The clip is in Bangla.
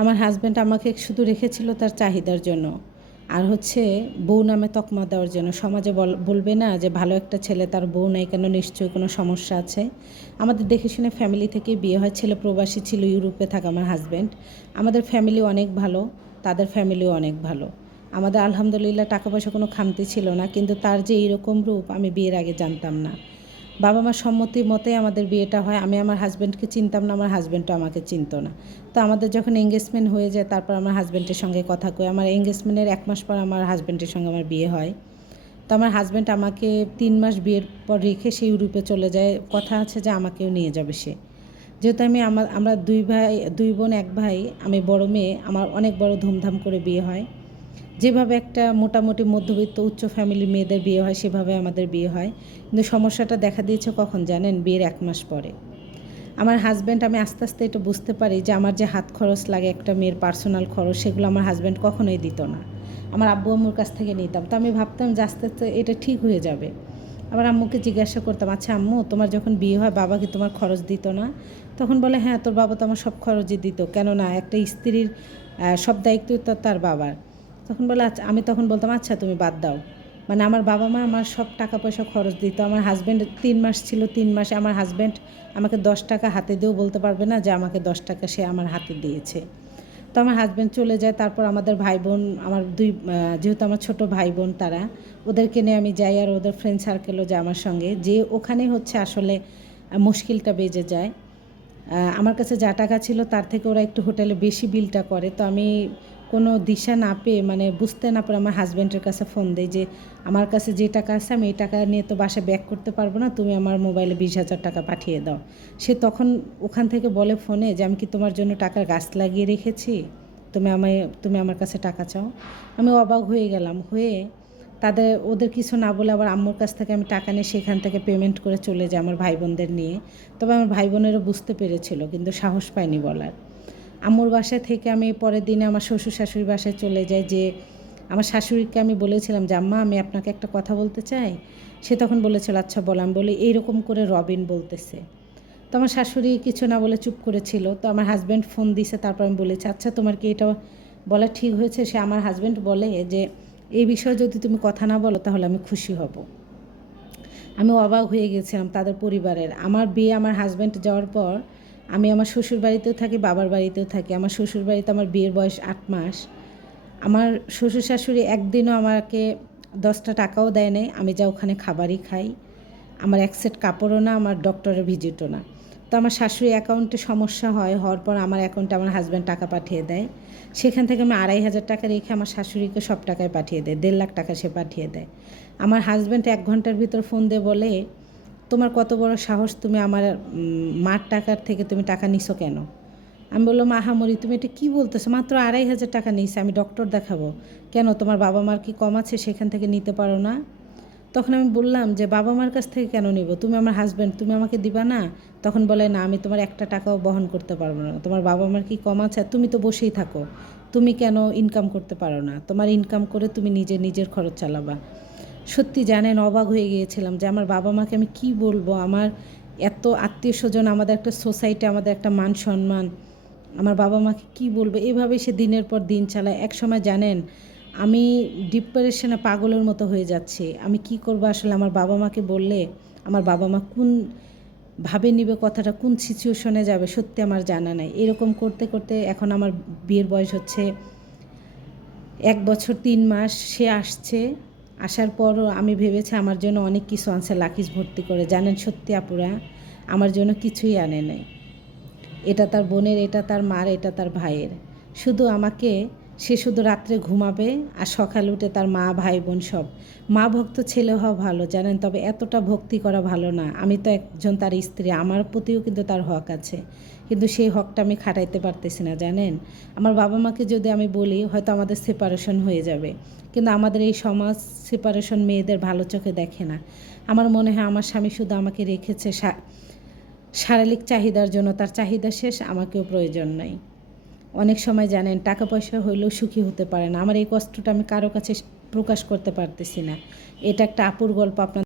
আমার হাজব্যান্ড আমাকে শুধু রেখেছিল তার চাহিদার জন্য, আর হচ্ছে বউ নামে তকমা দেওয়ার জন্য। সমাজে বলবে না যে ভালো একটা ছেলে, তার বউ নাই কেন, নিশ্চয়ই কোনো সমস্যা আছে। আমাদের দেখে শুনে ফ্যামিলি থেকে বিয়ে হয়। ছেলে প্রবাসী ছিল, ইউরোপে থাকা আমার হাজব্যান্ড। আমাদের ফ্যামিলি অনেক ভালো, তাদের ফ্যামিলিও অনেক ভালো। আমাদের আলহামদুলিল্লাহ টাকা পয়সা কোনো খামতি ছিল না, কিন্তু তার যে এইরকম রূপ আমি বিয়ের আগে জানতাম না। বাবা মার সম্মতি মতে আমাদের বিয়েটা হয়। আমি আমার হাজব্যান্ডকে চিনতাম না, আমার হাজব্যান্ডও আমাকে চিনতো না। তো আমাদের যখন এঙ্গেজমেন্ট হয়ে যায়, তারপর আমার হাজব্যান্ডের সঙ্গে কথা কই। আমার এঙ্গেজমেন্টের 1 মাস পর আমার হাজব্যান্ডের সঙ্গে আমার বিয়ে হয়। তো আমার হাজব্যান্ড আমাকে 3 মাস বিয়ের পর রেখে সে ইউরোপে চলে যায়। কথা আছে যে আমাকেও নিয়ে যাবে সে। যেহেতু আমরা 2 ভাই 2 বোন 1 ভাই, আমি বড় মেয়ে, আমার অনেক বড় ধুমধাম করে বিয়ে হয়। যেভাবে একটা মোটামুটি মধ্যবিত্ত উচ্চ ফ্যামিলির মেয়েদের বিয়ে হয়, সেভাবে আমাদের বিয়ে হয়। কিন্তু সমস্যাটা দেখা দিয়েছে কখন জানেন? বিয়ের 1 মাস পরে। আমার হাজব্যান্ড, আমি আস্তে আস্তে এটা বুঝতে পারি যে আমার যে হাত খরচ লাগে, একটা মেয়ের পার্সোনাল খরচ, সেগুলো আমার হাজব্যান্ড কখনোই দিত না। আমার আব্বু আম্মুর কাছ থেকে নিতাম। তো আমি ভাবতাম যে আস্তে আস্তে এটা ঠিক হয়ে যাবে। আবার আম্মুকে জিজ্ঞাসা করতাম, আচ্ছা আম্মু, তোমার যখন বিয়ে হয় বাবা কি তোমার খরচ দিত না? তখন বলে, হ্যাঁ, তোর বাবা তো আমার সব খরচই দিত। কেননা একটা স্ত্রীর সব দায়িত্বই তো তার বাবার। তখন বলে, আচ্ছা, আমি তখন বলতাম, আচ্ছা তুমি বাদ দাও। মানে আমার বাবা মা আমার সব টাকা পয়সা খরচ দিত। আমার হাজব্যান্ড 3 মাস ছিল, 3 মাসে আমার হাজব্যান্ড আমাকে 10 টাকা হাতে দিয়েও বলতে পারবে না যে আমাকে 10 টাকা সে আমার হাতে দিয়েছে। তো আমার হাজব্যান্ড চলে যায়। তারপর আমাদের ভাই বোন, আমার যেহেতু আমার ছোট ভাই বোন, তারা, ওদেরকে নিয়ে আমি যাই, আর ওদের ফ্রেন্ড সার্কেলও যায় আমার সঙ্গে। যে ওখানে হচ্ছে আসলে মুশকিলটা বেজে যায়। আমার কাছে যা টাকা ছিল তার থেকে ওরা একটু হোটেলে বেশি বিলটা করে। তো আমি কোনো দিশা না পেয়ে, মানে বুঝতে না পারে, আমার হাজব্যান্ডের কাছে ফোন দেই যে আমার কাছে যে টাকা আছে আমি এই টাকা নিয়ে তো বাসায় ব্যাক করতে পারবো না, তুমি আমার মোবাইলে 20,000 টাকা পাঠিয়ে দাও। সে তখন ওখান থেকে বলে ফোনে যে আমি কি তোমার জন্য টাকার গাছ লাগিয়ে রেখেছি, তুমি আমার কাছে টাকা চাও? আমি অবাক হয়ে গেলাম। ওদের কিছু না বলে আবার আম্মুর কাছ থেকে আমি টাকা নিয়ে সেখান থেকে পেমেন্ট করে চলে যাই আমার ভাই বোনদের নিয়ে। তবে আমার ভাই বোনেরও বুঝতে পেরেছিল, কিন্তু সাহস পায়নি বলার। আম্মুর বাসায় থেকে আমি পরের দিনে আমার শ্বশুর শাশুড়ির বাসায় চলে যাই। যে আমার শাশুড়িকে আমি বলেছিলাম যে আম্মা, আমি আপনাকে একটা কথা বলতে চাই। সে তখন বলেছিল, আচ্ছা বল। আমি বলি, এইরকম করে রবিন বলতেছে। তো আমার শাশুড়ি কিছু না বলে চুপ করেছিল। তো আমার হাজব্যান্ড ফোন দিছে, তারপর আমি বলেছি, আচ্ছা তোমার কি এটা বলা ঠিক হয়েছে? সে, আমার হাজব্যান্ড বলে যে এই বিষয়ে যদি তুমি কথা না বলো তাহলে আমি খুশি হব। আমি অবাক হয়ে গেছিলাম তাদের পরিবারের। আমার বিয়ে, আমার হাজব্যান্ড যাওয়ার পর আমি আমার শ্বশুর বাড়িতেও থাকি, বাবার বাড়িতেও থাকি। আমার শ্বশুর বাড়িতে আমার বিয়ের বয়স 8 মাস। আমার শ্বশুর শাশুড়ি একদিনও আমাকে 10টা টাকাও দেয় নাই। আমি যা ওখানে খাবারই খাই। আমার এক সেট কাপড়ও না, আমার ডক্টরের ভিজিটও না। তো আমার শাশুড়ি অ্যাকাউন্টে সমস্যা হওয়ার পর আমার অ্যাকাউন্টে আমার হাজব্যান্ড টাকা পাঠিয়ে দেয়। সেখান থেকে আমি 2,500 টাকা রেখে আমার শাশুড়িকে সব টাকায় পাঠিয়ে দেয়। 1.5 লাখ টাকা সে পাঠিয়ে দেয়। আমার হাজব্যান্ড 1 ঘন্টার ভিতর ফোন দিয়ে বলে, তোমার কত বড় সাহস, তুমি আমার মার টাকার থেকে তুমি টাকা নিছো কেন? আমি বললাম, আহামরি তুমি এটা কী বলতেছো? মাত্র 2,500 টাকা নিয়েছে, আমি ডক্টর দেখাবো। কেন, তোমার বাবা মার কি কম আছে, সেখান থেকে নিতে পারো না? তখন আমি বললাম যে বাবা মার কাছ থেকে কেন নিব, তুমি আমার হাজব্যান্ড, তুমি আমাকে দিবা না? তখন বলে, না, আমি তোমার একটা টাকাও বহন করতে পারবো না। তোমার বাবা মার কি কম আছে? তুমি তো বসেই থাকো, তুমি কেন ইনকাম করতে পারো না? তোমার ইনকাম করে তুমি নিজের খরচ চালাবা। সত্যি জানেন, অবাক হয়ে গিয়েছিলাম যে আমার বাবা মাকে আমি কি বলবো। আমার এত আত্মীয় স্বজন, আমাদের একটা সোসাইটি, আমাদের একটা মান সম্মান, আমার বাবা মাকে কী বলবো? এভাবেই সে দিনের পর দিন চালায়। এক সময় জানেন, আমি ডিপ্রেশনে পাগলের মতো হয়ে যাচ্ছি। আমি কি করব আসলে? আমার বাবা মাকে বললে আমার বাবা মা কোন ভাবে নিবে কথাটা, কোন সিচুয়েশনে যাবে, সত্যি আমার জানা নাই। এরকম করতে করতে এখন আমার বিয়ের বয়স হচ্ছে 1 বছর 3 মাস। সে আসছে, আসার পরও আমি ভেবেছি আমার জন্য অনেক কিছু আনছে লাকিজ ভর্তি করে। জানেন সত্যি আপুরা, আমার জন্য কিছুই আনে নাই। এটা তার বোনের, এটা তার মার, এটা তার ভাইয়ের। সে শুধু রাত্রে ঘুমাবে আর সকালে উঠে তার মা, ভাই, বোন সব। মা ভক্ত ছেলে হওয়া ভালো জানেন, তবে এতটা ভক্তি করা ভালো না। আমি তো একজন তার স্ত্রী, আমার প্রতিও কিন্তু তার হক আছে, কিন্তু সেই হকটা আমি খাটাইতে পারতেছি না জানেন। আমার বাবা মাকে যদি আমি বলি, হয়তো আমাদের সেপারেশন হয়ে যাবে, কিন্তু আমাদের এই সমাজ সেপারেশন মেয়েদের ভালো চোখে দেখে না। আমার মনে হয় আমার স্বামী শুধু আমাকে রেখেছে শারীরিক চাহিদার জন্য, তার চাহিদা শেষ, আমাকেও প্রয়োজন নাই। অনেক সময় জানেন টাকা পয়সা হইলেও সুখী হতে পারে না। আমার এই কষ্টটা আমি কারো কাছে প্রকাশ করতে পারতেছি না। এটা একটা আপুর গল্প আপনার